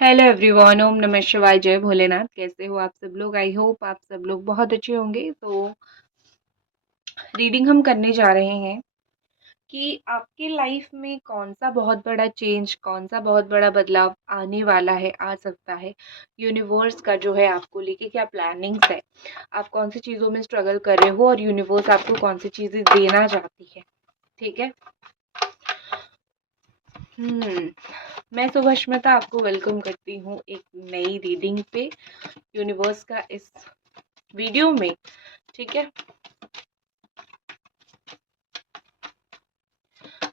Hello everyone, ओम नमः शिवाय, जय भोलेनाथ। कैसे हो आप सब लोग? आई होप आप सब लोग बहुत अच्छे होंगे। तो रीडिंग हम करने जा रहे हैं कि आपके लाइफ में कौन सा बहुत बड़ा चेंज, कौन सा बहुत बड़ा बदलाव आने वाला है, आ सकता है। यूनिवर्स का जो है आपको लेके क्या प्लानिंग्स है, आप कौन सी चीज़ों में स्ट्रगल कर रहे हो और यूनिवर्स आपको कौन सी चीज़ें देना चाहती है। ठीक है। मैं सुभष्मिता आपको वेलकम करती हूँ एक नई रीडिंग पे, यूनिवर्स का इस वीडियो में। ठीक है।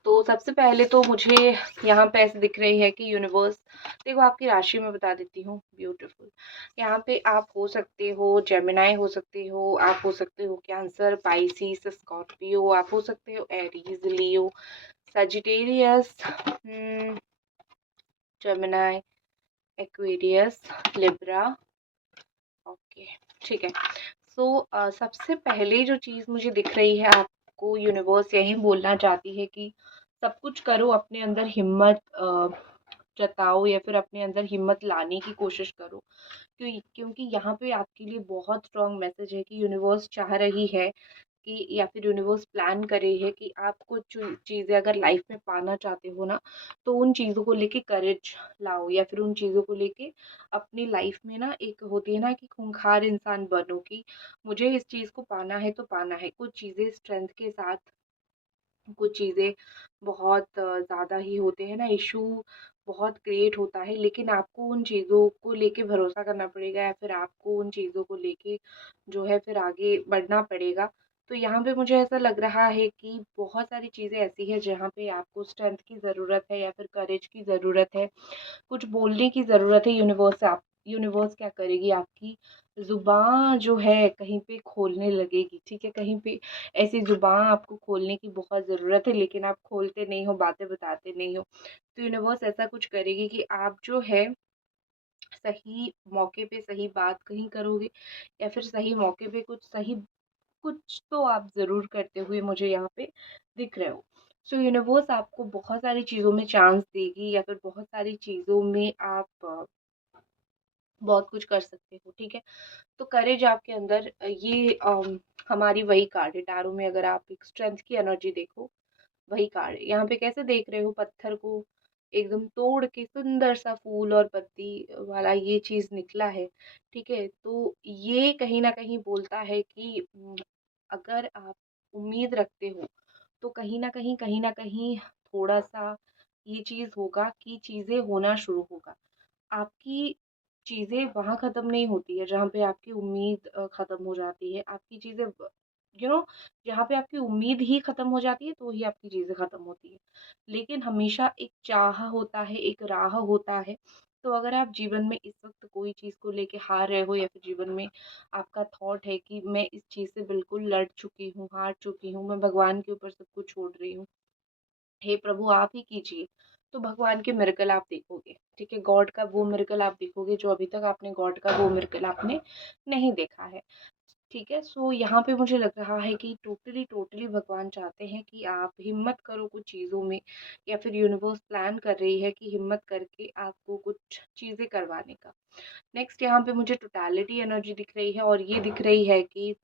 तो सबसे पहले तो मुझे यहाँ पे ऐसे दिख रही है कि यूनिवर्स, देखो आपकी राशि में बता देती हूँ। ब्यूटीफुल। यहाँ पे आप हो सकते हो जेमिनाई, हो सकते हो आप, हो सकते हो कैंसर, पाइसिस, स्कॉर्पियो, आप हो सकते हो Aries, Leo, Sagittarius, Gemini, Aquarius, Libra. Okay. ठीक है। सबसे पहले जो चीज़ मुझे दिख रही है, आपको यूनिवर्स यही बोलना चाहती है कि सब कुछ करो, अपने अंदर हिम्मत जताओ या फिर अपने अंदर हिम्मत लाने की कोशिश करो। क्योंकि यहाँ पे आपके लिए बहुत स्ट्रॉन्ग मैसेज है कि यूनिवर्स चाह रही है कि, या फिर यूनिवर्स प्लान कर रही है कि आप कुछ चीज़ें अगर लाइफ में पाना चाहते हो ना, तो उन चीज़ों को लेके करेज लाओ, या फिर उन चीज़ों को लेके अपनी लाइफ में ना, एक होती है ना कि खूंखार इंसान बनो, कि मुझे इस चीज़ को पाना है तो पाना है। कुछ चीज़ें स्ट्रेंथ के साथ, कुछ चीज़ें बहुत ज़्यादा ही होते हैं ना, इशू बहुत क्रिएट होता है, लेकिन आपको उन चीज़ों को लेके भरोसा करना पड़ेगा, या फिर आपको उन चीज़ों को लेके जो है फिर आगे बढ़ना पड़ेगा। तो यहाँ पे मुझे ऐसा लग रहा है कि बहुत सारी चीज़ें ऐसी हैं जहाँ पे आपको स्ट्रेंथ की ज़रूरत है या फिर करेज की ज़रूरत है, कुछ बोलने की ज़रूरत है यूनिवर्स से। आप, यूनिवर्स क्या करेगी, आपकी ज़ुबान जो है कहीं पे खोलने लगेगी। ठीक है। कहीं पे ऐसी ज़ुबान आपको खोलने की बहुत ज़रूरत है, लेकिन आप खोलते नहीं हो, बातें बताते नहीं हो। तो यूनिवर्स ऐसा कुछ करेगी कि आप जो है सही मौके पे सही बात कहीं करोगे, या फिर सही मौके पे कुछ सही, कुछ तो आप ज़रूर करते हुए मुझे यहाँ पे दिख रहे हो। सो यूनिवर्स आपको बहुत सारी चीज़ों में चांस देगी, या फिर बहुत सारी चीज़ों में आप बहुत कुछ कर सकते हो। ठीक है। तो करेज आपके अंदर, ये हमारी वही कार्ड है टैरो में। अगर आप एक स्ट्रेंथ की एनर्जी देखो, वही कार्ड है। यहाँ पे कैसे देख रहे हो, पत्थर को एकदम तोड़ के सुंदर सा फूल और पत्ती वाला ये चीज निकला है। ठीक है। तो ये कहीं ना कहीं बोलता है कि अगर आप उम्मीद रखते हो, तो कहीं ना कहीं थोड़ा सा ये चीज होगा कि चीजें होना शुरू होगा। आपकी चीज़ें वहाँ ख़त्म नहीं होती है जहाँ पे आपकी उम्मीद ख़त्म हो जाती है। आपकी चीज़ें जहाँ पे आपकी उम्मीद ही ख़त्म हो जाती है, तो ही आपकी चीज़ें ख़त्म होती है। लेकिन हमेशा एक चाह होता है, एक राह होता है। तो अगर आप जीवन में इस वक़्त कोई चीज़ को लेके हार रहे हो, या फिर जीवन में आपका थॉट है कि मैं इस चीज़ से बिल्कुल लड़ चुकी हूँ, हार चुकी हूँ, मैं भगवान के ऊपर सब कुछ छोड़ रही हूँ, हे प्रभु आप ही कीजिए। तो भगवान के मिरेकल आप देखोगे। ठीक है। गॉड का वो मिरेकल आप देखोगे जो अभी तक आपने, गॉड का वो मिरेकल आपने नहीं देखा है। ठीक है। यहाँ पे मुझे लग रहा है कि टोटली टोटली भगवान चाहते हैं कि आप हिम्मत करो कुछ चीज़ों में, या फिर यूनिवर्स प्लान कर रही है कि हिम्मत करके आपको कुछ चीज़ें करवाने का। नेक्स्ट यहाँ पे मुझे टोटलिटी एनर्जी दिख रही है, और ये दिख रही है कि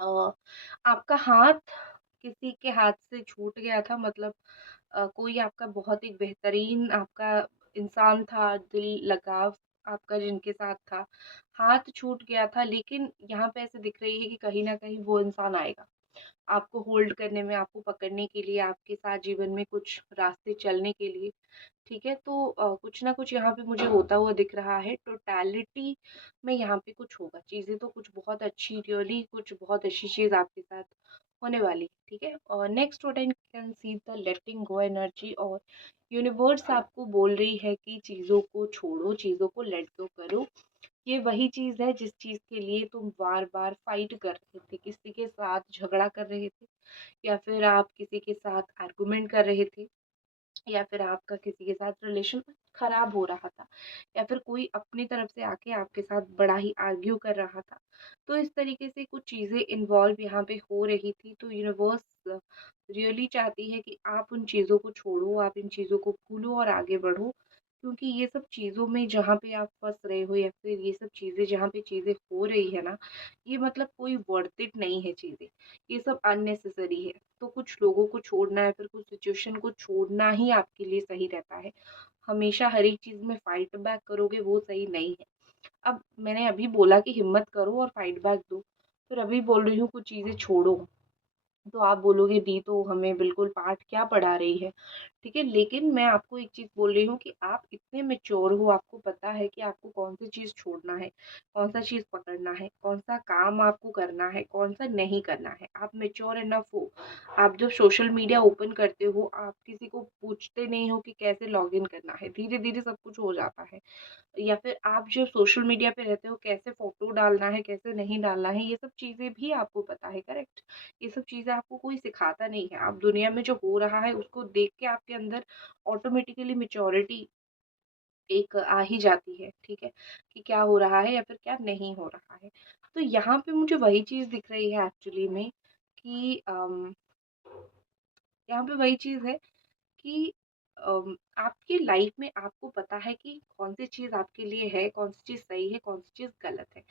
आपका हाथ किसी के हाथ से छूट गया था। मतलब कोई आपका बहुत ही बेहतरीन आपका इंसान था, दिल लगाव आपका जिनके साथ था, हाथ छूट गया था। लेकिन यहाँ पे ऐसे दिख रही है कि कहीं ना कहीं वो इंसान आएगा आपको होल्ड करने में, आपको पकड़ने के लिए, आपके साथ जीवन में कुछ रास्ते चलने के लिए। ठीक है। तो कुछ ना कुछ यहाँ पे मुझे होता हुआ दिख रहा है। टोटलिटी में यहाँ पे कुछ होगा, चीज़ें तो कुछ बहुत अच्छी, रियली कुछ बहुत अच्छी चीज़ आपके साथ होने वाली है। ठीक है। और next what I can see the letting go energy, और यूनिवर्स आपको बोल रही है कि चीज़ों को छोड़ो, चीज़ों को लेट गो करो। ये वही चीज़ है जिस चीज़ के लिए तुम बार बार फाइट कर रहे थे, किसी के साथ झगड़ा कर रहे थे, या फिर आप किसी के साथ आर्गुमेंट कर रहे थे, या फिर आपका किसी के साथ रिलेशन खराब हो रहा था, या फिर कोई अपनी तरफ से आके आपके साथ बड़ा ही आर्ग्यू कर रहा था। तो इस तरीके से कुछ चीज़ें इन्वॉल्व यहाँ पे हो रही थी। तो यूनिवर्स रियली चाहती है कि आप उन चीज़ों को छोड़ो, आप इन चीज़ों को भूलो और आगे बढ़ो। क्योंकि ये सब चीज़ों में जहाँ पे आप फँस रहे हो या फिर ये सब चीज़ें जहाँ पे चीज़ें हो रही है ना, ये मतलब कोई वर्थ इट नहीं है चीज़ें, ये सब अननेसेसरी है। तो कुछ लोगों को छोड़ना है, फिर कुछ सिचुएशन को छोड़ना ही आपके लिए सही रहता है। हमेशा हर एक चीज़ में फाइट बैक करोगे वो सही नहीं है। अब मैंने अभी बोला कि हिम्मत करो और फाइट बैक दो, फिर अभी बोल रही हूँ कुछ चीज़ें छोड़ो, तो आप बोलोगे दी तो हमें बिल्कुल पाठ क्या पढ़ा रही है, ठीक है। लेकिन मैं आपको एक चीज़ बोल रही हूँ कि आप इतने मैच्योर हो, आपको पता है कि आपको कौन सी चीज़ छोड़ना है, कौन सा चीज़ पकड़ना है, कौन सा काम आपको करना है, कौन सा नहीं करना है। आप मैच्योर इनफ हो। आप जब सोशल मीडिया ओपन करते हो, आप किसी को पूछते नहीं हो कि कैसे लॉग इन करना है, धीरे धीरे सब कुछ हो जाता है। या फिर आप जो सोशल मीडिया पे रहते हो, कैसे फोटो डालना है, कैसे नहीं डालना है, ये सब चीज़ें भी आपको पता है, करेक्ट। ये सब चीज़ें आपको कोई सिखाता नहीं है। आप दुनिया में जो हो रहा है उसको देख के आपके अंदर ऑटोमेटिकली मेच्योरिटी एक आ ही जाती है, ठीक है, कि क्या हो रहा है या फिर क्या नहीं हो रहा है। तो यहाँ पे मुझे वही चीज़ दिख रही है एक्चुअली में कि यहाँ पे वही चीज़ है कि आपकी लाइफ में आपको पता है कि कौन सी चीज़ आपके लिए है, कौन सी चीज़ सही है, कौन सी चीज़ गलत है।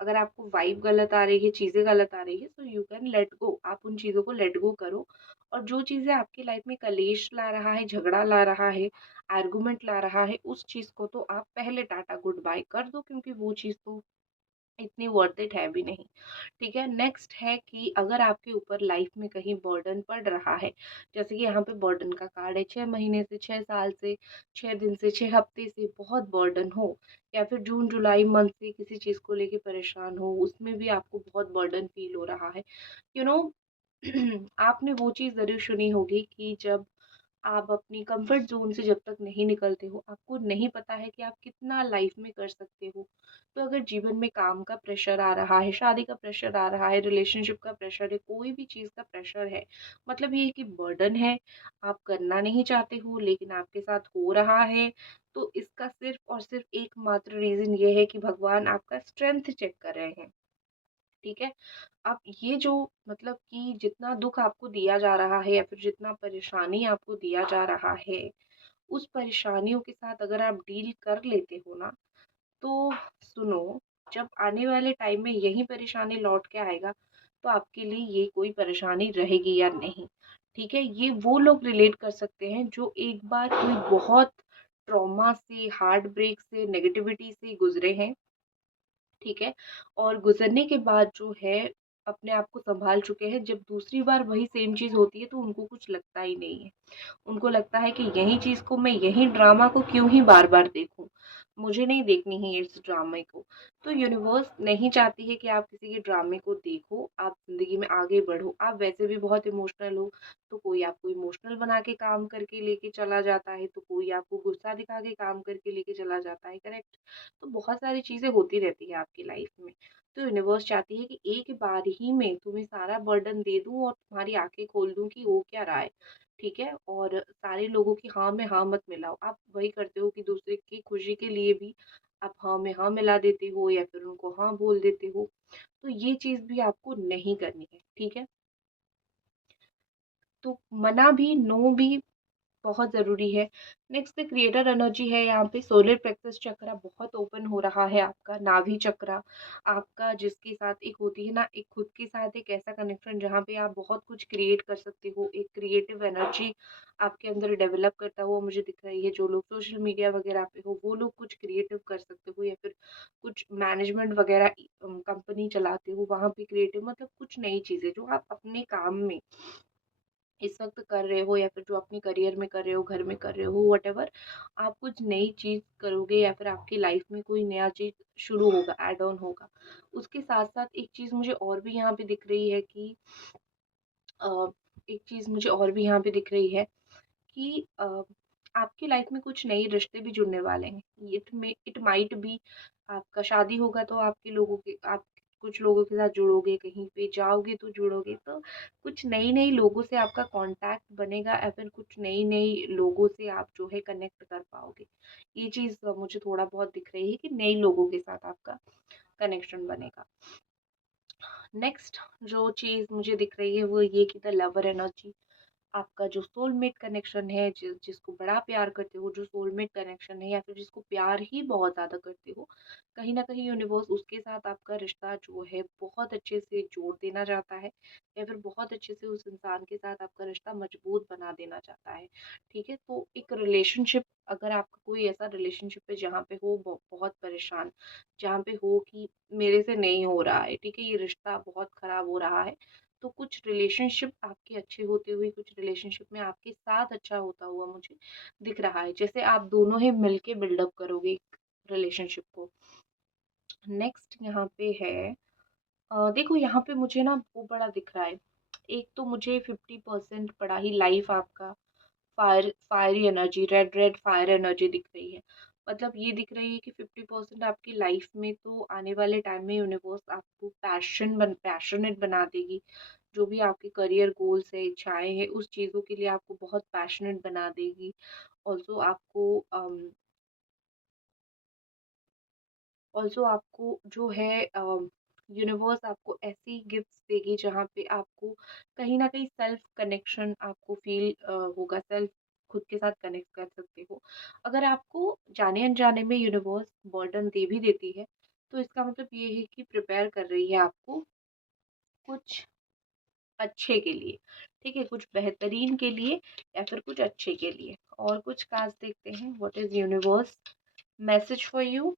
अगर आपको वाइब गलत आ रही है, चीज़ें गलत आ रही है, तो यू कैन लेट गो, आप उन चीज़ों को लेट गो करो। और जो चीज़ें आपकी लाइफ में कलेश ला रहा है, झगड़ा ला रहा है, आर्गुमेंट ला रहा है, उस चीज़ को तो आप पहले टाटा गुड बाय कर दो, क्योंकि वो चीज़ तो इतनी वर्थ इट है भी नहीं। ठीक है, नेक्स्ट है कि अगर आपके ऊपर लाइफ में कहीं बर्डन पड़ रहा है, जैसे कि यहाँ पे बर्डन का कार्ड है, 6 महीने से, 6 साल से, 6 दिन से, 6 हफ्ते से बहुत बर्डन हो, या फिर जून जुलाई मंथ से किसी चीज़ को लेके परेशान हो, उसमें भी आपको बहुत बर्डन फील हो रहा है, यू नो आपने वो चीज़ ज़रूर सुनी होगी कि जब आप अपनी कंफर्ट ज़ोन से जब तक नहीं निकलते हो, आपको नहीं पता है कि आप कितना लाइफ में कर सकते हो। तो अगर जीवन में काम का प्रेशर आ रहा है, शादी का प्रेशर आ रहा है, रिलेशनशिप का प्रेशर है, कोई भी चीज़ का प्रेशर है, मतलब ये है कि बर्डन है, आप करना नहीं चाहते हो लेकिन आपके साथ हो रहा है, तो इसका सिर्फ़ और सिर्फ़ एकमात्र रीज़न ये है कि भगवान आपका स्ट्रेंथ चेक कर रहे हैं। ठीक है? अब ये जो मतलब कि जितना दुःख आपको दिया जा रहा है या फिर जितना परेशानी आपको दिया जा रहा है, उस परेशानियों के साथ अगर आप डील कर लेते हो ना, तो सुनो, जब आने वाले टाइम में यही परेशानी लौट के आएगा, तो आपके लिए ये कोई परेशानी रहेगी या नहीं, ठीक है? ये वो लोग रिलेट कर सकते हैं जो एक बार कोई बहुत ट्रॉमा से, हार्ट ब्रेक से, नेगेटिविटी से गुज़रे हैं, ठीक है? और गुज़रने के बाद जो है अपने आप को सँभाल चुके हैं, जब दूसरी बार वही सेम चीज़ होती है तो उनको कुछ लगता ही नहीं है। उनको लगता है कि यही चीज़ को मैं यही ड्रामा को क्यों ही बार-बार देखूँ? मुझे नहीं देखनी है इस ड्रामे को। तो यूनिवर्स नहीं चाहती है कि आप किसी के ड्रामे को देखो, आप ज़िंदगी में आगे बढ़ो। आप वैसे भी बहुत इमोशनल हो, तो कोई आपको इमोशनल बना के काम करके लेके चला जाता है, तो कोई आपको गुस्सा दिखा के काम करके लेके चला जाता है, करेक्ट? तो बहुत सारी चीज़ें होती रहती है आपकी लाइफ में। तो यूनिवर्स चाहती है कि एक बार ही में तुम्हें सारा बर्डन दे दूँ और तुम्हारी आँखें खोल दूँ कि हो क्या रहा है। ठीक है? और सारे लोगों की हाँ में हाँ मत मिलाओ। आप वही करते हो कि दूसरे की खुशी के लिए भी आप हाँ में हाँ मिला देते हो या फिर उनको हाँ बोल देते हो। तो ये चीज़ भी आपको नहीं करनी है, ठीक है? तो मना भी, नो भी बहुत ज़रूरी है। नेक्स्ट क्रिएटर एनर्जी है यहाँ पे, सोलर प्लेक्सस चक्रा बहुत ओपन हो रहा है आपका, नाभि चक्रा आपका, जिसके साथ एक होती है ना, एक खुद के साथ एक ऐसा कनेक्शन जहाँ पे आप बहुत कुछ क्रिएट कर सकते हो, एक क्रिएटिव एनर्जी आपके अंदर डेवलप करता हुआ मुझे दिख रही है। जो लोग सोशल मीडिया वगैरह पे हो, वो लोग कुछ क्रिएटिव कर सकते हो या फिर कुछ मैनेजमेंट वगैरह कंपनी चलाते हो, वहाँ पे क्रिएटिव मतलब कुछ नई चीज़ें जो आप अपने काम में इस वक़्त कर रहे हो या फिर जो अपने करियर में कर रहे हो, घर में कर रहे हो, व्हाटएवर, आप कुछ नई चीज़ करोगे या फिर आपकी लाइफ़ में कोई नया चीज़ शुरू होगा, ऐड ऑन होगा। उसके साथ-साथ एक चीज़ मुझे और भी यहाँ पे दिख रही है कि अ, एक चीज़ मुझे और भी यहाँ पे दिख रही है कि आपकी लाइफ में कुछ नए रिश्ते भी जुड़ने वाले हैं। इट माइट बी आपका शादी होगा तो आपके लोगों के आप कुछ लोगों के साथ जुड़ोगे, कहीं पे जाओगे तो जुड़ोगे। तो कुछ नई-नई लोगों से आपका कॉन्टैक्ट बनेगा या फिर कुछ नई-नई लोगों से आप जो है कनेक्ट कर पाओगे। ये चीज़ मुझे थोड़ा बहुत दिख रही है कि नए लोगों के साथ आपका कनेक्शन बनेगा। नेक्स्ट जो चीज़ मुझे दिख रही है वो ये कि द लवर एनर्जी। आपका जो सोलमेट कनेक्शन है, जिसको बड़ा प्यार करते हो, जो सोलमेट कनेक्शन है, या फिर जिसको प्यार ही बहुत ज़्यादा करते हो, कहीं ना कहीं यूनिवर्स उसके साथ आपका रिश्ता जो है बहुत अच्छे से जोड़ देना चाहता है, या फिर बहुत अच्छे से उस इंसान के साथ आपका रिश्ता मजबूत बना देना चाहता है। ठीक है, तो एक रिलेशनशिप, अगर आपका कोई ऐसा रिलेशनशिप है जहाँ पे हो बहुत परेशान, जहाँ पे हो कि मेरे से नहीं हो रहा है, ठीक है, ये रिश्ता बहुत खराब हो रहा है, तो कुछ रिलेशनशिप आपके अच्छे होते हुए, कुछ रिलेशनशिप में आपके साथ अच्छा होता हुआ मुझे दिख रहा है, जैसे आप दोनों ही मिलके बिल्डअप करोगे रिलेशनशिप को। नेक्स्ट यहाँ पे है, देखो यहाँ पे मुझे ना वो बड़ा दिख रहा है। एक तो मुझे 50% बड़ा ही लाइफ आपका fiery energy, red red fire energy दिख रही है। मतलब ये दिख रही है कि 50% आपकी लाइफ में तो आने वाले टाइम में यूनिवर्स आपको पैशनेट बना देगी। जो भी आपके करियर गोल्स है, इच्छाएं हैं, उस चीज़ों के लिए आपको बहुत पैशनेट बना देगी। ऑल्सो आपको ऑल्सो आपको जो है यूनिवर्स आपको ऐसी गिफ्ट्स देगी जहाँ पे आपको कहीं ना कहीं सेल्फ कनेक्शन आपको फील होगा, सेल्फ खुद के साथ कनेक्ट कर सकते हो। अगर आपको जाने अनजाने में यूनिवर्स बर्डन दे भी देती है, तो इसका मतलब ये है कि प्रिपेयर कर रही है आपको कुछ अच्छे के लिए। ठीक है, कुछ बेहतरीन के लिए, या फिर कुछ अच्छे के लिए। और कुछ कार्ड्स देखते हैं, what is universe message for you.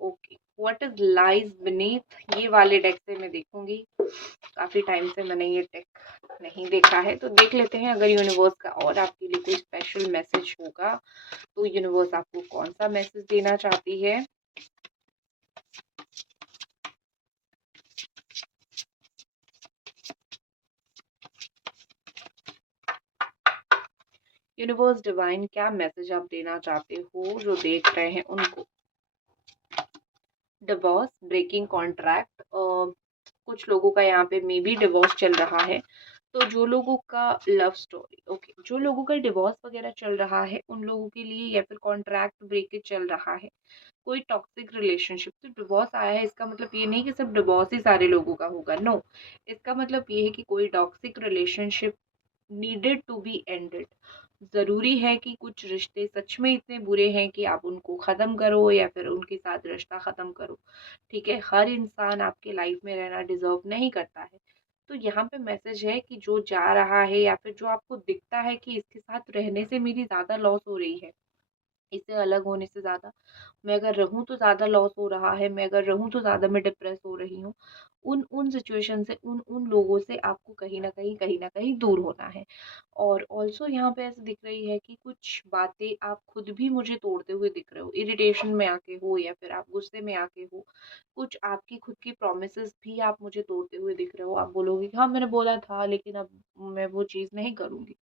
Okay, what is lies beneath, ये वाले डेक से मैं देखूंगी। काफी टाइम से मैंने ये डेक नहीं देखा है, तो देख लेते हैं अगर यूनिवर्स का और आपके लिए कोई स्पेशल मैसेज होगा, तो यूनिवर्स आपको कौन सा मैसेज देना चाहती है। यूनिवर्स डिवाइन, क्या मैसेज आप देना चाहते हो जो देख रहे हैं उनको। डिवोर्स, ब्रेकिंग कॉन्ट्रैक्ट, कुछ लोगों का यहाँ पे मे बी डिवोर्स चल रहा है, तो जो लोगों का लव स्टोरी, ओके, जो लोगों का डिवोर्स वगैरह चल रहा है उन लोगों के लिए, या फिर कॉन्ट्रैक्ट ब्रेकेज चल रहा है, कोई टॉक्सिक रिलेशनशिप, तो डिवोर्स आया है, इसका मतलब ये नहीं कि सिर्फ डिवोर्स ही सारे लोगों का होगा, नो। इसका मतलब ये है कि कोई toxic relationship needed to be ended. ज़रूरी है कि कुछ रिश्ते सच में इतने बुरे हैं कि आप उनको ख़त्म करो, या फिर उनके साथ रिश्ता ख़त्म करो। ठीक है, हर इंसान आपके लाइफ में रहना डिजर्व नहीं करता है। तो यहाँ पे मैसेज है कि जो जा रहा है, या फिर जो आपको दिखता है कि इसके साथ रहने से मेरी ज़्यादा लॉस हो रही है, इससे अलग होने से ज़्यादा मैं अगर रहूँ तो ज़्यादा लॉस हो रहा है, मैं अगर रहूँ तो ज़्यादा मैं डिप्रेस हो रही हूँ। उन उन सिचुएशन से, उन उन लोगों से आपको कहीं ना कहीं दूर होना है। और ऑल्सो यहाँ पे ऐसे दिख रही है कि कुछ बातें आप खुद भी मुझे तोड़ते हुए दिख रहे हो, इरिटेशन में आके हो, या फिर आप गुस्से में आके हो। कुछ आपकी खुद की प्रोमिसेस भी आप मुझे तोड़ते हुए दिख रहे हो, आप बोलोगे कि हाँ मैंने बोला था, लेकिन अब मैं वो चीज़ नहीं करूँगी।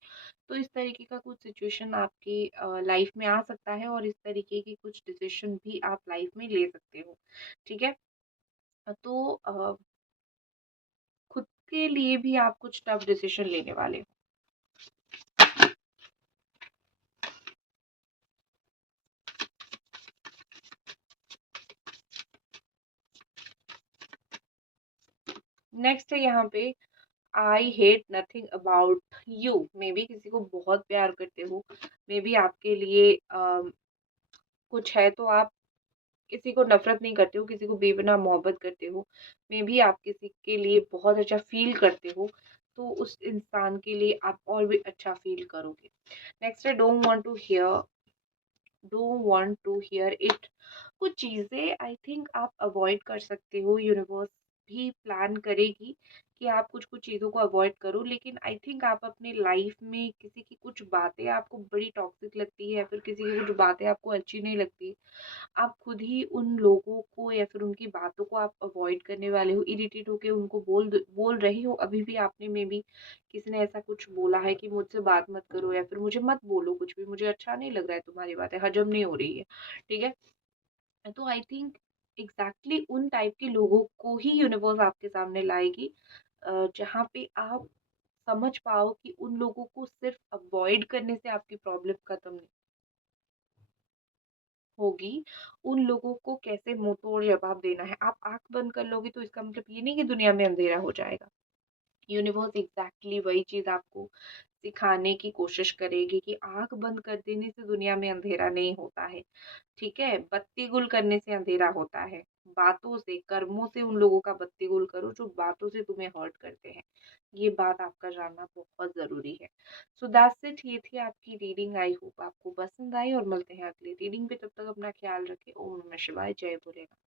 तो इस तरीके का कुछ सिचुएशन आपकी लाइफ में आ सकता है, और इस तरीके के कुछ डिसीजन भी आप लाइफ में ले सकते हो। ठीक है, तो खुद के लिए भी आप कुछ टफ डिसीजन लेने वाले हो। नेक्स्ट है यहाँ पे, I hate nothing about you. May be किसी को बहुत प्यार करते हो, मे बी आपके लिए कुछ है, तो आप किसी को नफरत नहीं करते हो, किसी को बेपनाह मोहब्बत करते हो। मे बी आप किसी के लिए बहुत अच्छा फील करते हो, तो उस इंसान के लिए आप और भी अच्छा फील करोगे। नेक्स्ट है, don't want to hear it. कुछ चीज़ें आई थिंक आप अवॉइड कर सकते हो, यूनिवर्स भी प्लान करेगी कि आप कुछ कुछ चीज़ों को अवॉइड करो, लेकिन आई थिंक आप अपनी लाइफ में किसी की कुछ बातें आपको बड़ी टॉक्सिक लगती है, या फिर किसी की कुछ बातें आपको अच्छी नहीं लगती, आप खुद ही उन लोगों को या फिर उनकी बातों को आप अवॉइड करने वाले हो, इरिटेट होके उनको बोल रही हो। अभी भी आपने में भी किसी ने ऐसा कुछ बोला है कि मुझसे बात मत करो, या फिर मुझे मत बोलो कुछ भी, मुझे अच्छा नहीं लग रहा है, तुम्हारी बातें हजम नहीं हो रही है। ठीक है, तो आई थिंक एग्जैक्टली उन टाइप के लोगों को ही यूनिवर्स आपके सामने लाएगी, जहाँ पे आप समझ पाओ कि उन लोगों को सिर्फ अवॉइड करने से आपकी प्रॉब्लम खत्म नहीं। होगी, उन लोगों को कैसे मुँहतोड़ जवाब देना है। आप आँख बंद कर लोगे तो इसका मतलब ये नहीं कि दुनिया में अंधेरा हो जाएगा। यूनिवर्स एग्ज़ैक्टली वही चीज़ आपको सिखाने की कोशिश करेगी कि आँख बंद कर देने से दुनिया में अंधेरा नहीं होता है, ठीक है? बत्ती गुल करने से अंधेरा होता है। बातों से, कर्मों से उन लोगों का बत्ती गुल करो जो बातों से तुम्हें हर्ट करते हैं। ये बात आपका जानना बहुत ज़रूरी है। सो दैट्स इट, ये थी आपकी रीडिंग। आई होप आपको पसंद आई और मिलते हैं अगली रीडिंग पे। तब तक अपना ख्याल रखें। ओम नमः शिवाय, जय भोलेनाथ।